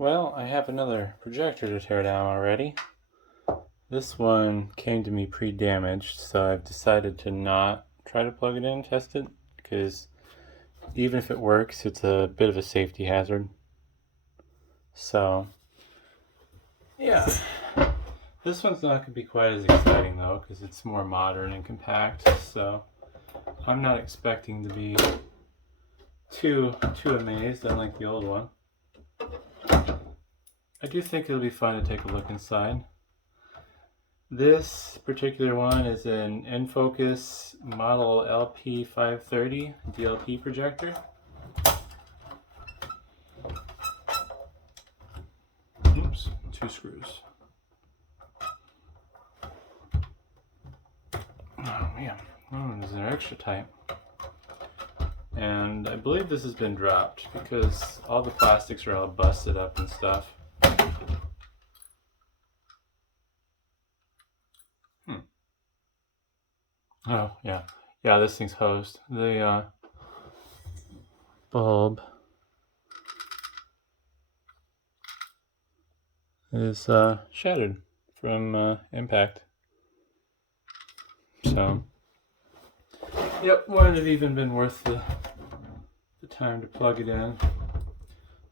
Well, I have another projector to tear down already. This one came to me pre-damaged, so I've decided to not try to plug it in and test it, because even if it works, it's a bit of a safety hazard. So, yeah. This one's not going to be quite as exciting though, because it's more modern and compact, so I'm not expecting to be too amazed, unlike the old one. I do think it'll be fun to take a look inside. This particular one is an InFocus model LP530 DLP projector. Oops, 2 screws. Oh man, these are extra tight. And I believe this has been dropped because all the plastics are all busted up and stuff. Oh yeah, this thing's hosed. The bulb is shattered from impact. So, yep, wouldn't have even been worth the time to plug it in.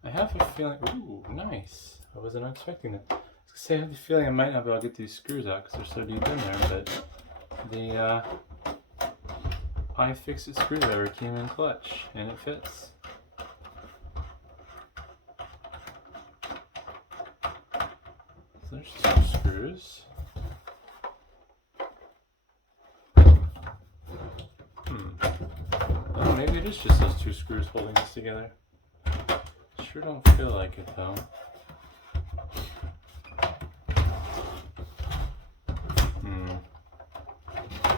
I have a feeling, ooh, nice. I wasn't expecting that. I was gonna say, I have the feeling I might not be able to get these screws out because they're so deep in there, but the iFixit screwdriver came in clutch, and it fits. So there's 2 screws. Oh, maybe it is just those 2 screws holding this together. Sure don't feel like it though.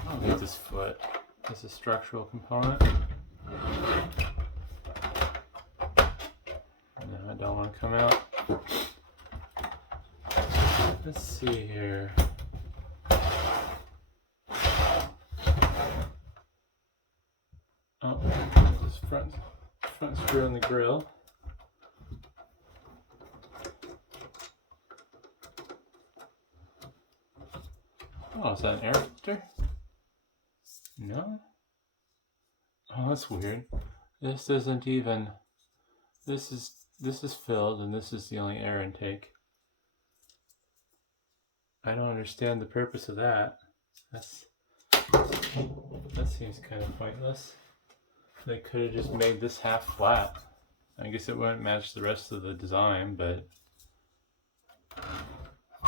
I'll get this foot as a structural component. No, I don't want to come out. Let's see here. Oh, this front screw in the grill. Oh, is that an air filter? No? Oh, that's weird. This isn't even, this is filled and this is the only air intake. I don't understand the purpose of that. That seems kind of pointless. They could have just made this half flat. I guess it wouldn't match the rest of the design, but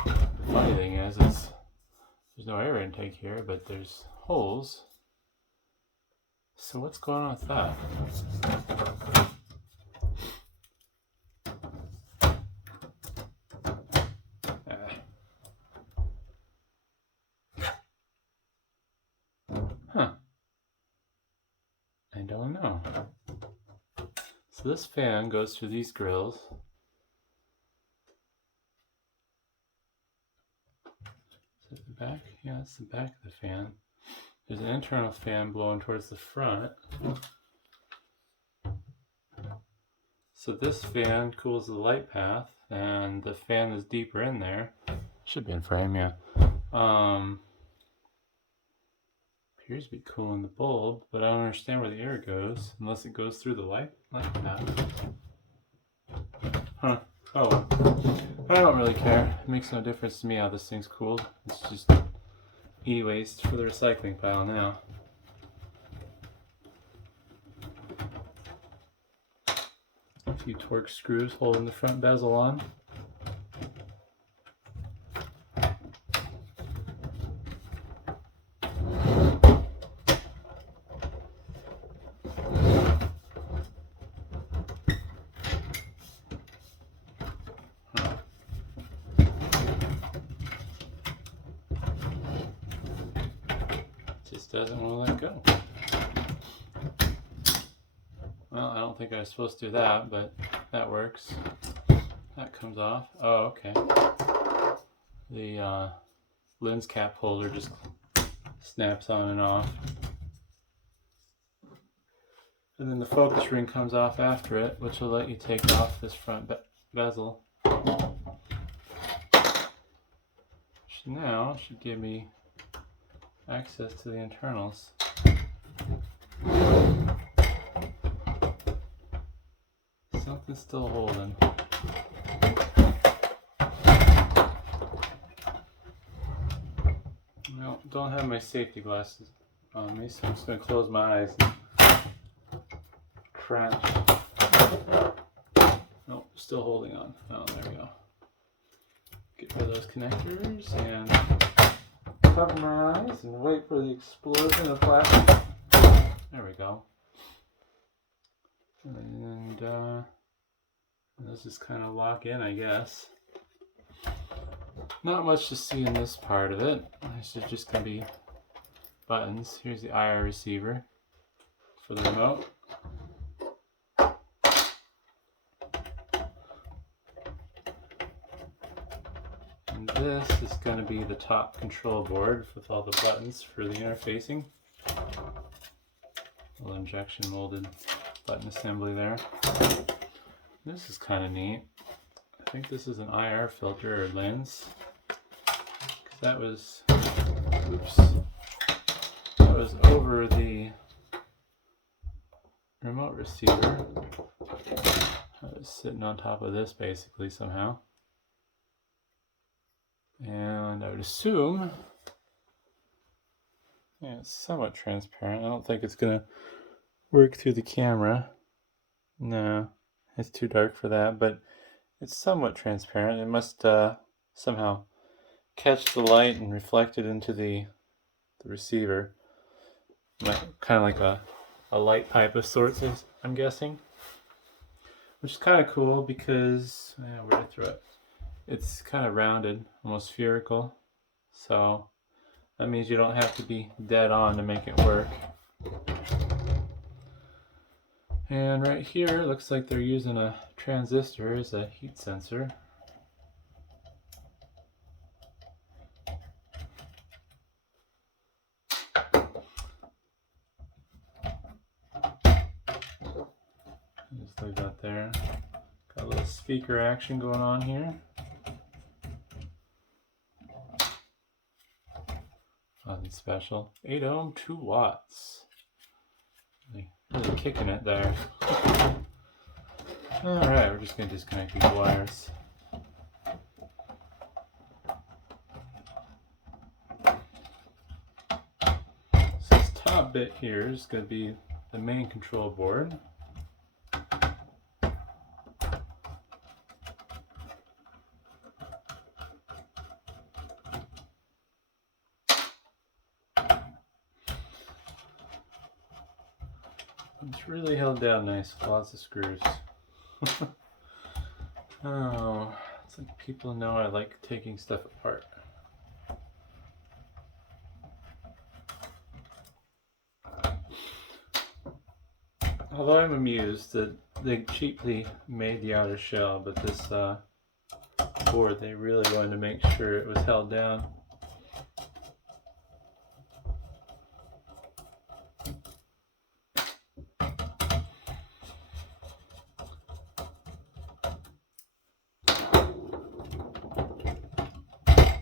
the funny thing is there's no air intake here, but there's holes. So what's going on with that? Huh. I don't know. So this fan goes through these grills. Is it the back? Yeah, that's the back of the fan. There's an internal fan blowing towards the front. So this fan cools the light path, and the fan is deeper in there. Should be in frame, yeah. Appears to be cooling the bulb, but I don't understand where the air goes, unless it goes through the light path. Huh. Oh, I don't really care. It makes no difference to me how this thing's cooled. It's just e-waste for the recycling pile now. A few torque screws holding the front bezel on. Doesn't want to let go. Well, I don't think I was supposed to do that, but that works. That comes off. Oh, okay. The lens cap holder just snaps on and off. And then the focus ring comes off after it, which will let you take off this front bezel Which now should give me access to the internals. Something's still holding. Well, don't have my safety glasses on me, so I'm just going to close my eyes and crouch. Oh, still holding on. Oh, there we go. Get rid of those connectors and cover my eyes and wait for the explosion of plastic. There we go. And this is kind of lock in, I guess. Not much to see in this part of it. This is just going to be buttons. Here's the IR receiver for the remote. And this is going to be the top control board with all the buttons for the interfacing. Little injection molded button assembly there. This is kind of neat. I think this is an IR filter or lens. That was, oops, that was over the remote receiver. I was sitting on top of this basically somehow. And I would assume, yeah, it's somewhat transparent. I don't think it's gonna work through the camera. No, it's too dark for that, but it's somewhat transparent. It must somehow catch the light and reflect it into the receiver. Kind of like a light pipe of sorts, I'm guessing. Which is kind of cool because, where did I throw it? It's kind of rounded, almost spherical. So that means you don't have to be dead on to make it work. And right here, it looks like they're using a transistor as a heat sensor. Just leave that there. Got a little speaker action going on here. Nothing special. 8 ohm, 2 watts. Really kicking it there. Alright, we're just going to disconnect these wires. So this top bit here is going to be the main control board. It's really held down nice with lots of screws. Oh, it's like people know I like taking stuff apart. Although I'm amused that they cheaply made the outer shell, but this board, they really wanted to make sure it was held down.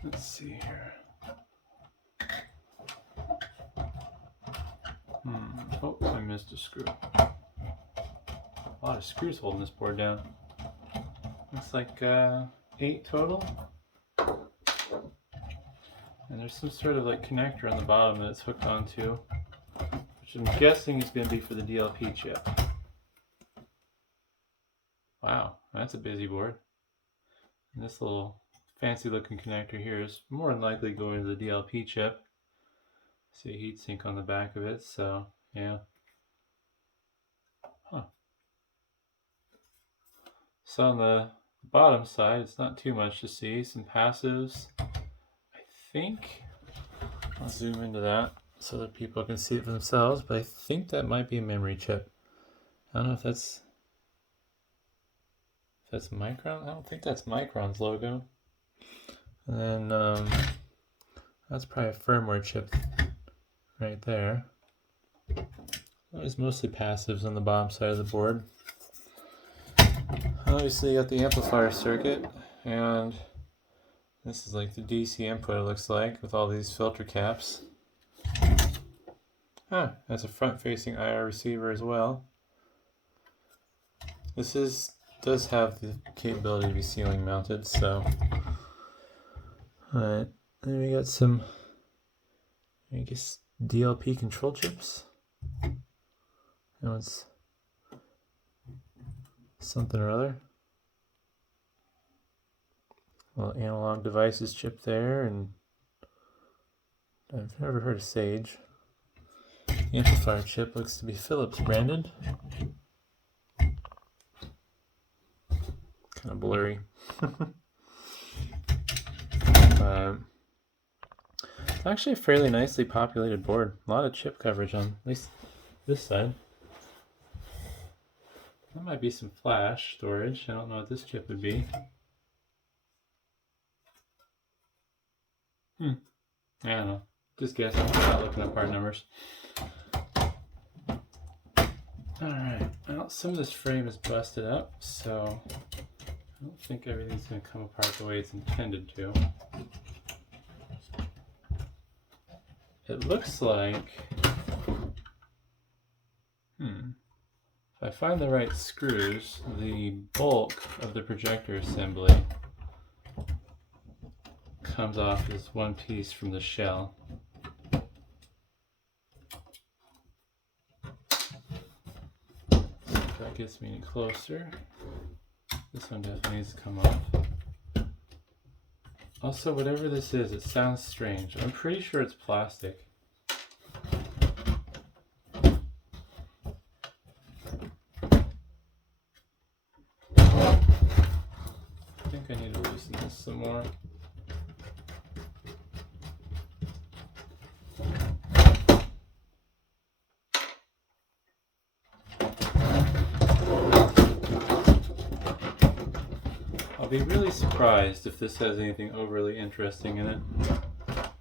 Let's see here. Oh, I missed a screw. A lot of screws holding this board down. Looks like 8 total. And there's some sort of like connector on the bottom that it's hooked onto, which I'm guessing is going to be for the DLP chip. Wow, that's a busy board. And this little fancy looking connector here is more than likely going to the DLP chip. See a heatsink on the back of it, so yeah. Huh. So on the bottom side, it's not too much to see. Some passives. I think I'll zoom into that so that people can see it for themselves, but I think that might be a memory chip. I don't know if that's Micron. I don't think that's Micron's logo. And then that's probably a firmware chip right there. It's mostly passives on the bottom side of the board. Obviously you got the amplifier circuit, and this is like the DC input it looks like with all these filter caps. Ah, has a front-facing IR receiver as well. This does have the capability to be ceiling mounted, so. Alright, then we got some, I guess, DLP control chips. That one's something or other. Well, analog devices chip there, and I've never heard of Sage. The amplifier chip looks to be Philips branded. Kind of blurry. It's actually a fairly nicely populated board. A lot of chip coverage on at least this side. That might be some flash storage. I don't know what this chip would be. I don't know. Just guessing. Not looking up part numbers. Alright. Well, some of this frame is busted up, so I don't think everything's going to come apart the way it's intended to. It looks like, if I find the right screws, the bulk of the projector assembly comes off as one piece from the shell. If that gets me any closer. This one definitely needs to come off. Also, whatever this is, it sounds strange. I'm pretty sure it's plastic. I think I need to loosen this some more. I'll be really surprised if this has anything overly interesting in it.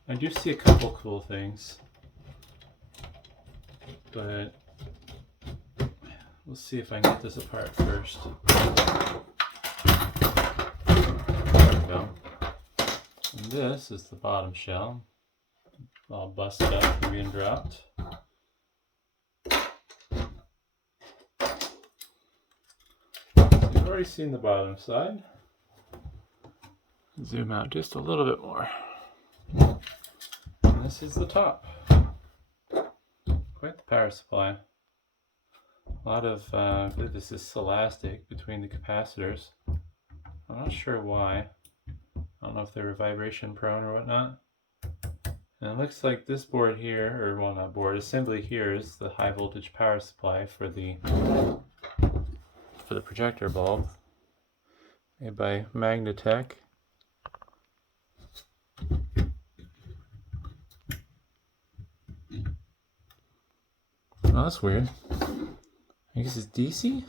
I do see a couple cool things, but we'll see if I can get this apart first. There we go. And this is the bottom shell, all busted up and being dropped. So you've already seen the bottom side. Zoom out just a little bit more. And this is the top. Quite the power supply. A lot of, I believe this is celastic between the capacitors. I'm not sure why. I don't know if they were vibration prone or whatnot. And it looks like this board here, or well, not board, assembly here is the high voltage power supply for the projector bulb, made by Magnatech. Oh, that's weird. I guess it's DC?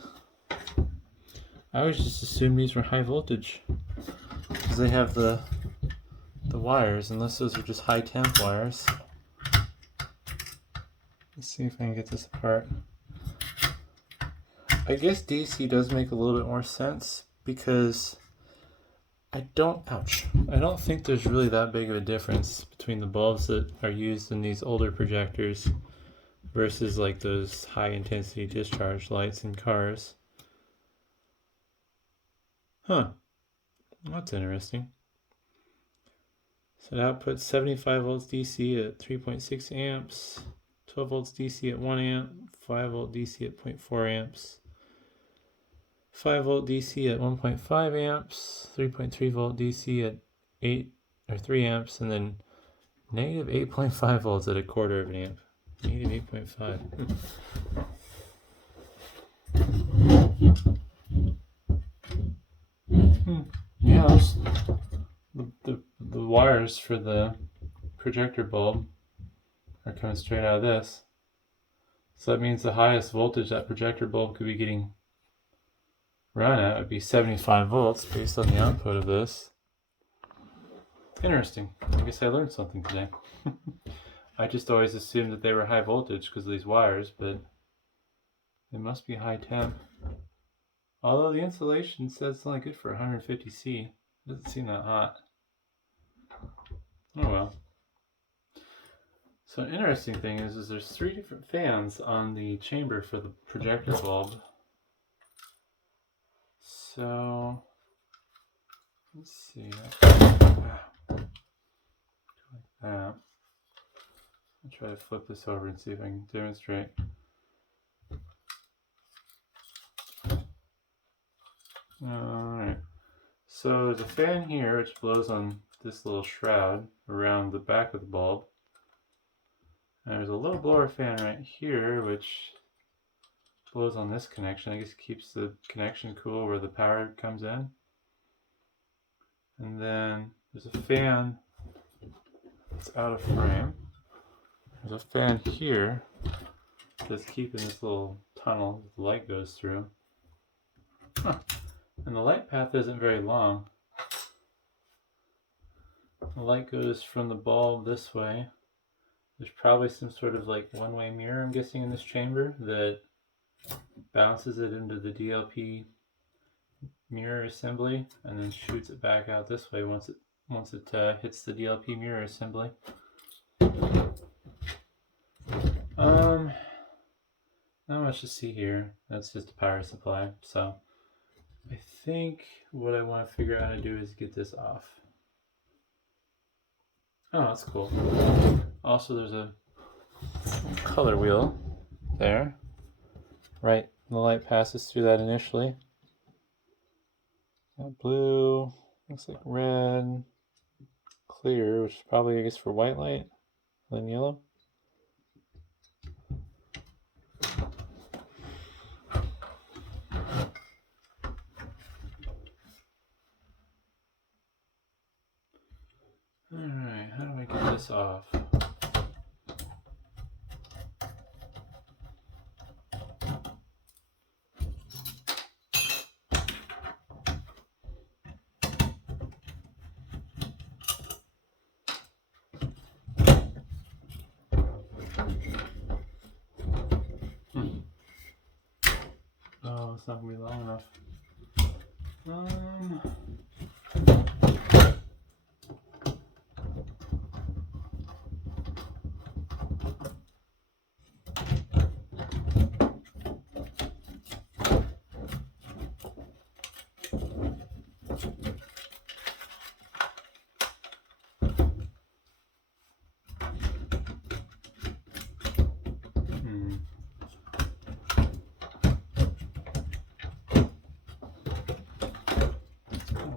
I always just assumed these were high voltage because they have the wires, unless those are just high temp wires. Let's see if I can get this apart. I guess DC does make a little bit more sense because I don't think there's really that big of a difference between the bulbs that are used in these older projectors versus like those high intensity discharge lights in cars. Huh. That's interesting. So it outputs 75 volts DC at 3.6 amps, 12 volts DC at 1 amp, 5 volt DC at 0.4 amps, 5 volt DC at 1.5 amps, 3.3 volt DC at 3 amps, and then negative 8.5 volts at a quarter of an amp. Negative 8.5. Yeah, the wires for the projector bulb are coming straight out of this. So that means the highest voltage that projector bulb could be getting run at would be 75 volts based on the output of this. Interesting. I guess I learned something today. I just always assumed that they were high voltage because of these wires, but they must be high temp. Although the insulation says it's only good for 150C. Doesn't seem that hot. Oh well. So an interesting thing is there's 3 different fans on the chamber for the projector bulb. So let's see. Like that. I'll try to flip this over and see if I can demonstrate. Alright. So there's a fan here which blows on this little shroud around the back of the bulb. And there's a low blower fan right here which blows on this connection. I guess keeps the connection cool where the power comes in. And then there's a fan that's out of frame. There's a fan here that's keeping this little tunnel that the light goes through. Huh. And the light path isn't very long. The light goes from the bulb this way. There's probably some sort of like one-way mirror, I'm guessing, in this chamber that bounces it into the DLP mirror assembly and then shoots it back out this way once it hits the DLP mirror assembly. Not much to see here. That's just a power supply. So I think what I want to figure out how to do is get this off. Oh, that's cool. Also, there's a color wheel there. Right, the light passes through that initially. Got blue, looks like red, clear, which is probably, I guess, for white light, then yellow. Alright, how do I get this off? Oh, it's not gonna be long enough.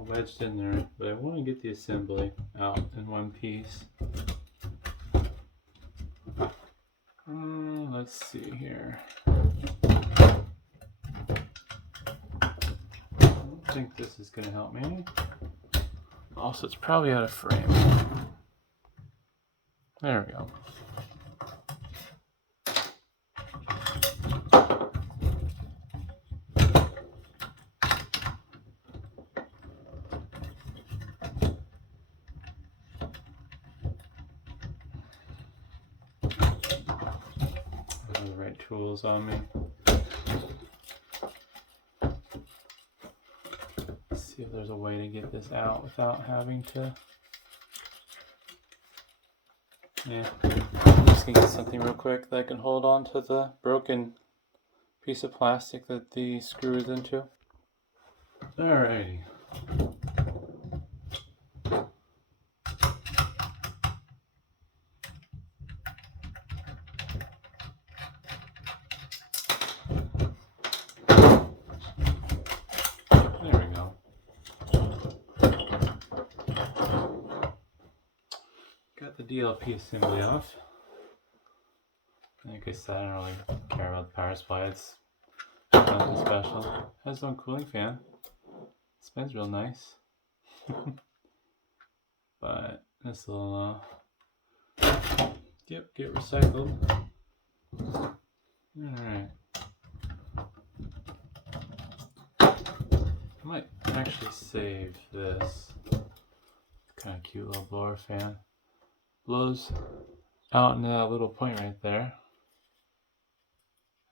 Wedged in there, but I want to get the assembly out in one piece. Let's see here. I don't think this is going to help me. Also, it's probably out of frame. There we go. Tools on me. Let's see if there's a way to get this out without having to. Yeah, I'm just gonna get something real quick that I can hold on to the broken piece of plastic that the screw is into. Alrighty. Got the DLP assembly off. Like I said, I don't really care about the power supply. It's nothing special. It has its own cooling fan. It spins real nice. But this will get recycled. Alright. I might actually save this. Kind of cute little blower fan. Blows out into that little point right there.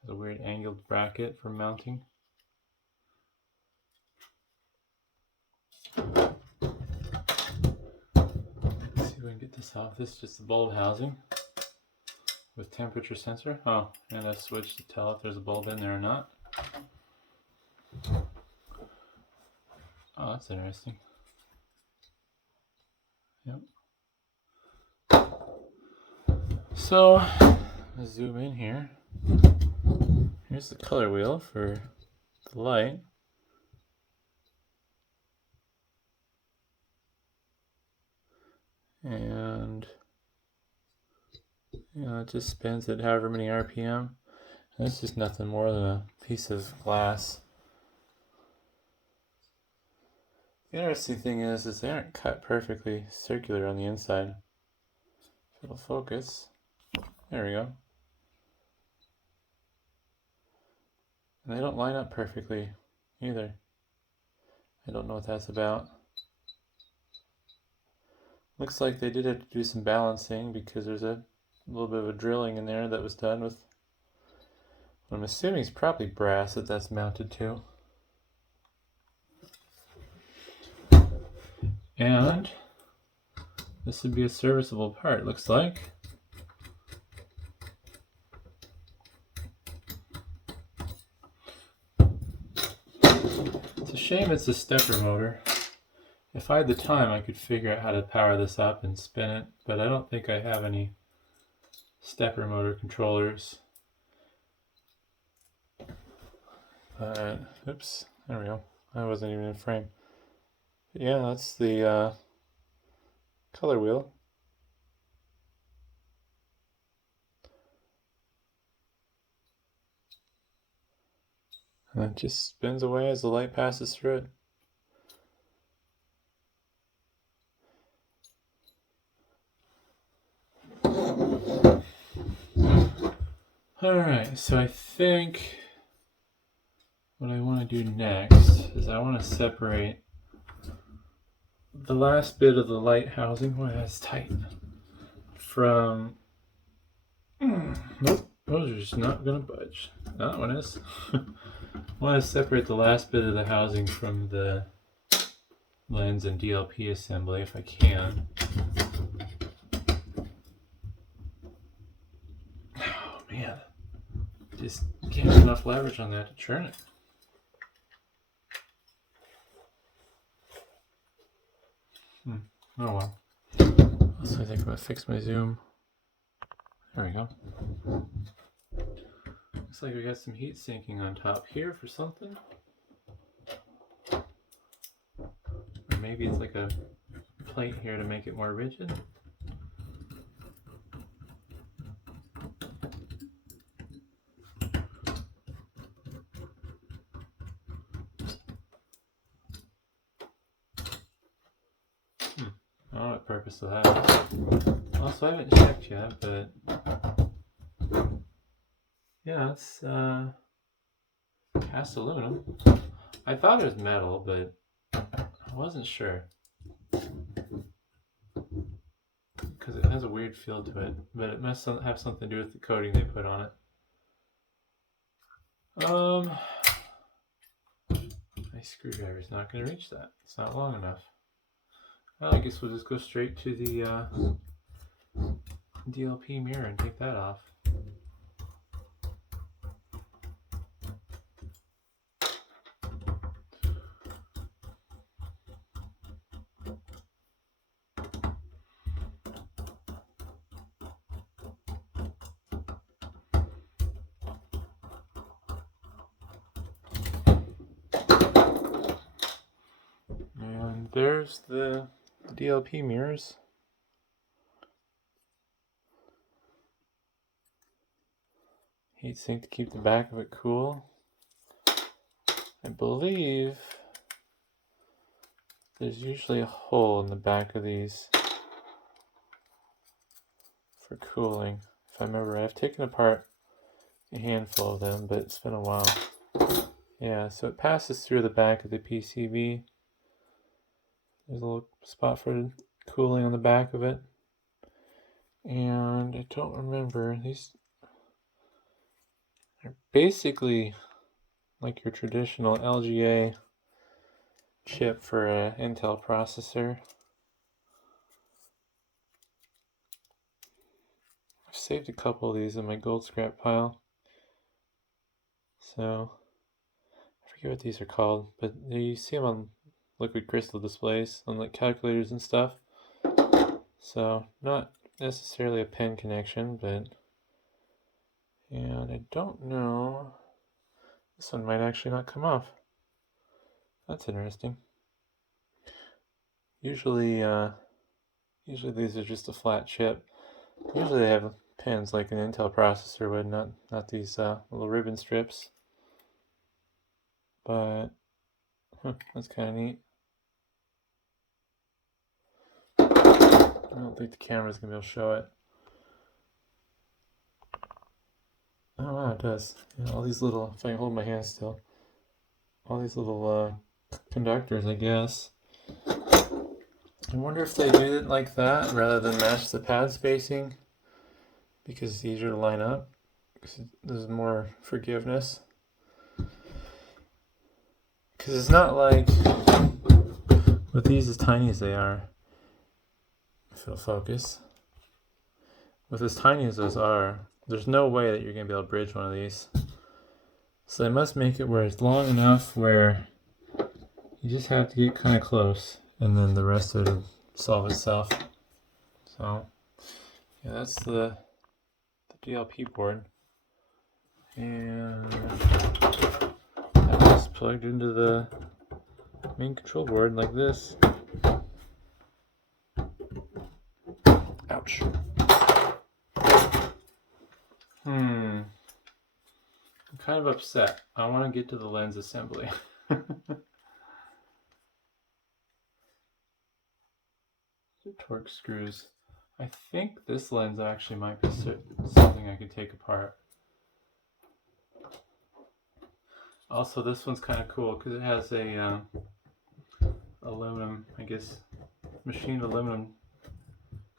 Has a weird angled bracket for mounting. see if we can get this off. This is just the bulb housing with temperature sensor. Oh, and a switch to tell if there's a bulb in there or not. Oh, that's interesting. Yep. So, I'll zoom in here. Here's the color wheel for the light. And it just spins at however many RPM. And it's just nothing more than a piece of glass. The interesting thing is they aren't cut perfectly circular on the inside. If it'll focus, there we go. And they don't line up perfectly either. I don't know what that's about. Looks like they did have to do some balancing because there's a little bit of a drilling in there that was done with, I'm assuming it's probably brass that's mounted to. And this would be a serviceable part, looks like. It's a shame it's a stepper motor. If I had the time, I could figure out how to power this up and spin it, but I don't think I have any stepper motor controllers. Oops, there we go. I wasn't even in frame. But yeah, that's the color wheel. And it just spins away as the light passes through it. Alright, so I think what I want to do next is I want to separate the last bit of the light housing, boy that's tight, from, nope, those are just not going to budge. That one is. I want to separate the last bit of the housing from the lens and DLP assembly if I can. Oh man, just can't get enough leverage on that to turn it. Oh well. So I think I'm going to fix my zoom. There we go. Looks like we got some heat sinking on top here for something. Or maybe it's like a plate here to make it more rigid. I don't know what purpose of that is. Also, I haven't checked yet, but yeah, it's cast aluminum. I thought it was metal, but I wasn't sure because it has a weird feel to it, but it must have something to do with the coating they put on it. My screwdriver's not going to reach that. It's not long enough. Well, I guess we'll just go straight to the DLP mirror and take that off. And there's the DLP mirrors. Heatsink to keep the back of it cool. I believe there's usually a hole in the back of these for cooling. If I remember right, I've taken apart a handful of them, but it's been a while. Yeah, so it passes through the back of the PCB. There's a little spot for cooling on the back of it. And I don't remember, these are basically like your traditional LGA chip for an Intel processor. saved a couple of these in my gold scrap pile. So, I forget what these are called, but you see them on liquid crystal displays on like calculators and stuff. So, not necessarily a pen connection, but, and I don't know, this one might actually not come off. That's interesting. Usually these are just a flat chip. Usually they have pins like an Intel processor would, not these little ribbon strips. But that's kind of neat. I don't think the camera's gonna be able to show it. Oh wow, it does. Yeah, all these little, if I can hold my hand still, all these little conductors, I guess. I wonder if they did it like that rather than match the pad spacing, because it's easier to line up, because there's more forgiveness. Because it's not like, with these as tiny as they are, if it'll focus, with as tiny as those are, there's no way that you're going to be able to bridge one of these. So they must make it where it's long enough where you just have to get kind of close, and then the rest of it will solve itself. So, yeah, that's the DLP board. And that was plugged into the main control board like this. Ouch. I'm kind of upset. I want to get to the lens assembly. Torque screws. I think this lens actually might be something I could take apart. Also, this one's kind of cool because it has a aluminum, I guess, machined aluminum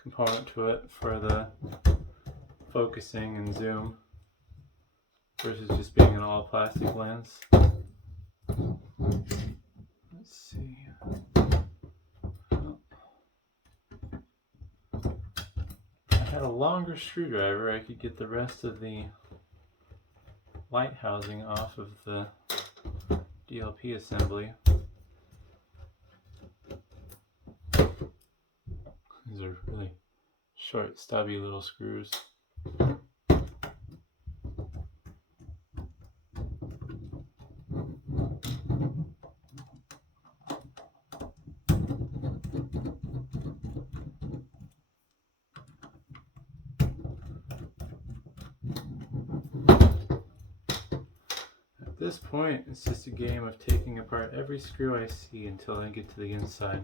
component to it for the focusing and zoom versus just being an all plastic lens. Let's see. If I had a longer screwdriver, I could get the rest of the light housing off of the DLP assembly. These are really short, stubby little screws. At this point, it's just a game of taking apart every screw I see until I get to the inside.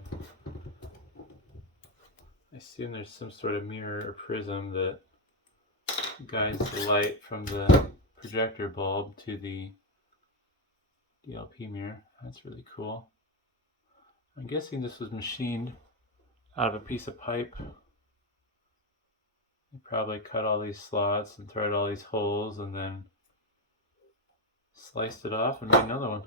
I assume there's some sort of mirror or prism that guides the light from the projector bulb to the DLP mirror. That's really cool. I'm guessing this was machined out of a piece of pipe. They probably cut all these slots and threaded all these holes and then sliced it off and made another one.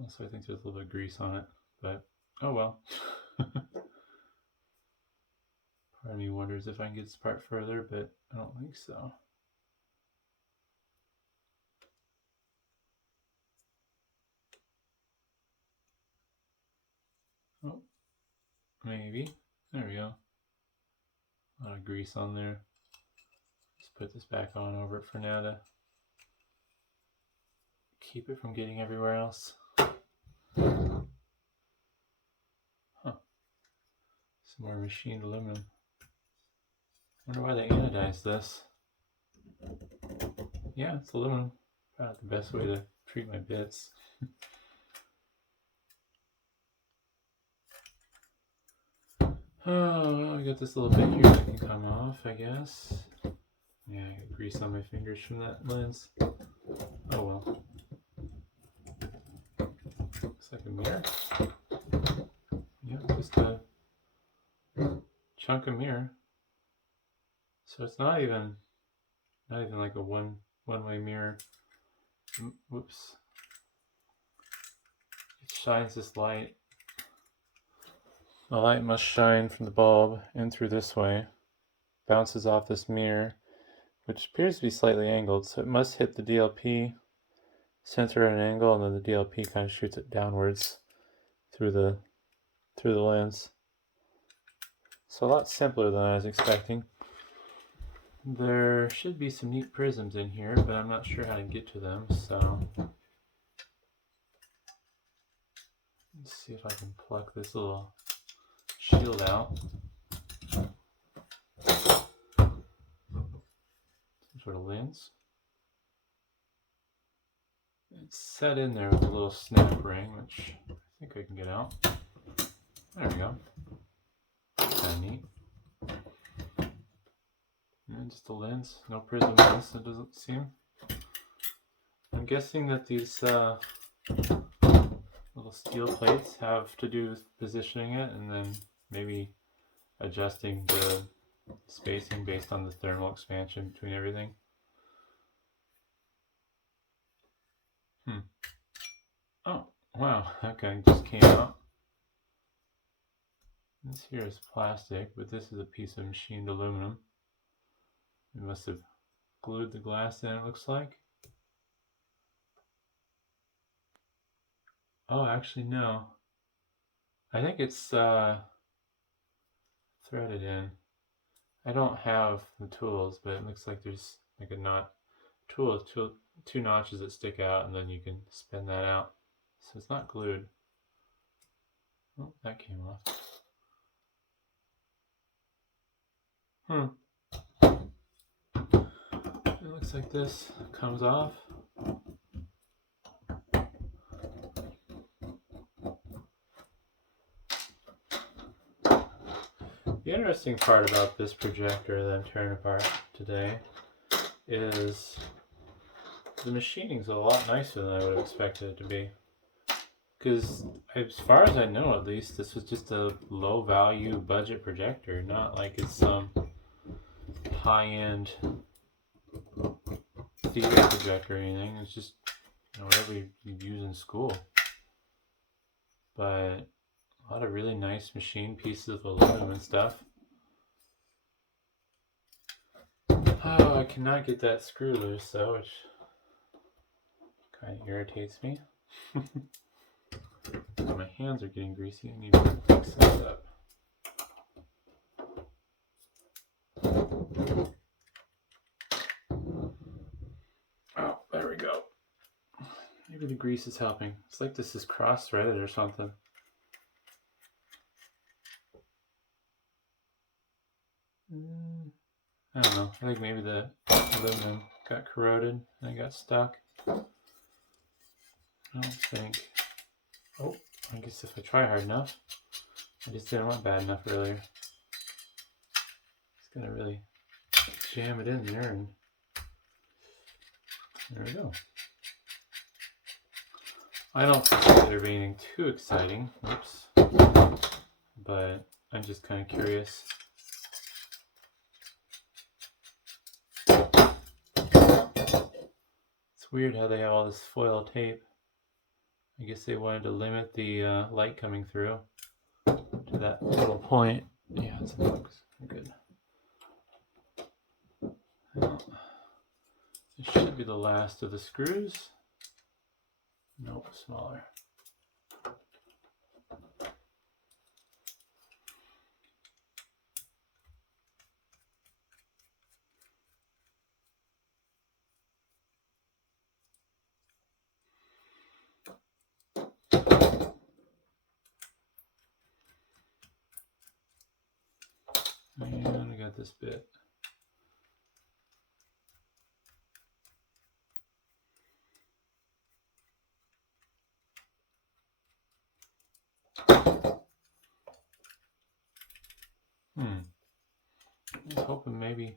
Also, I think there's a little bit of grease on it, but oh well. Part of me wonders if I can get this part further, but I don't think so. Oh, maybe. There we go. A lot of grease on there. Just put this back on over it for now to keep it from getting everywhere else. Huh. Some more machined aluminum. Wonder why they anodized this. Yeah, it's aluminum. Probably not the best way to treat my bits. Oh, I got this little bit here that can come off, I guess. Yeah, I got grease on my fingers from that lens. Oh well. Looks like a mirror. Yeah, just a chunk of mirror. So it's not even like a one-way mirror. Whoops. It shines this light. The light must shine from the bulb in through this way, bounces off this mirror, which appears to be slightly angled, so it must hit the DLP sensor at an angle, and then the DLP kind of shoots it downwards through the lens. So a lot simpler than I was expecting. There should be some neat prisms in here, but I'm not sure how to get to them, so let's see if I can pluck this little shield out. Some sort of lens. It's set in there with a little snap ring, which I think I can get out. There we go. Kind of neat. And just a lens, no prism lens, it doesn't seem. I'm guessing that these little steel plates have to do with positioning it and then maybe adjusting the spacing based on the thermal expansion between everything. Oh, wow, that guy just came out. This here is plastic, but this is a piece of machined aluminum. We must have glued the glass in, it looks like. Oh, actually, no. I think it's threaded in. I don't have the tools, but it looks like there's like a tool with two notches that stick out, and then you can spin that out. So it's not glued. Oh, that came off. It looks like this comes off. The interesting part about this projector that I'm tearing apart today is the machining's a lot nicer than I would have expected it to be. Because as far as I know, at least, this was just a low value budget projector, not like it's some high-end theater projector or anything. It's just, you know, whatever you use in school. But a lot of really nice machine pieces of aluminum and stuff. Oh, I cannot get that screw loose though, which kind of irritates me. My hands are getting greasy. I need to fix this up. Oh, there we go. Maybe the grease is helping. It's like this is cross-threaded or something. I don't know. I think maybe the aluminum got corroded and it got stuck. I don't think. Oh, I guess if I try hard enough. I just didn't want bad enough earlier. It's gonna really jam it in there, and there we go. I don't consider it anything too exciting. Oops. But I'm just kind of curious. It's weird how they have all this foil tape. I guess they wanted to limit the light coming through to that little point. Yeah, it's in focus. Good. Well, this should be the last of the screws. Nope, smaller. And I got this bit. I was hoping maybe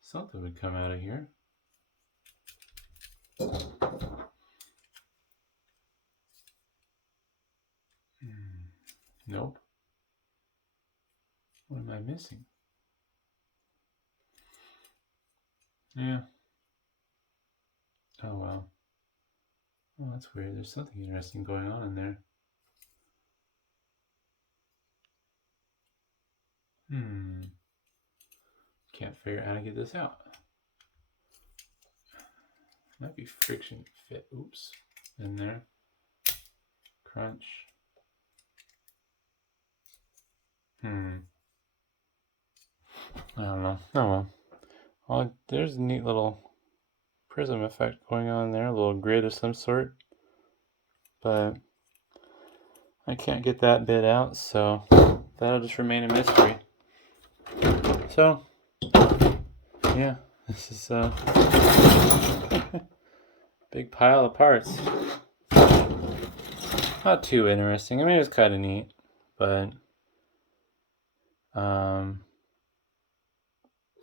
something would come out of here. Nope. What am I missing? Yeah. Oh well. Oh, that's weird. There's something interesting going on in there. Can't figure out how to get this out. Might be friction fit. Oops. In there. Crunch. I don't know. Oh well. There's a neat little prism effect going on there. A little grid of some sort. But I can't get that bit out, so that'll just remain a mystery. So, yeah, this is a big pile of parts. Not too interesting. I mean, it's kind of neat, but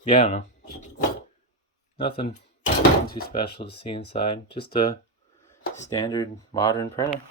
yeah, I don't know. Nothing too special to see inside. Just a standard modern printer.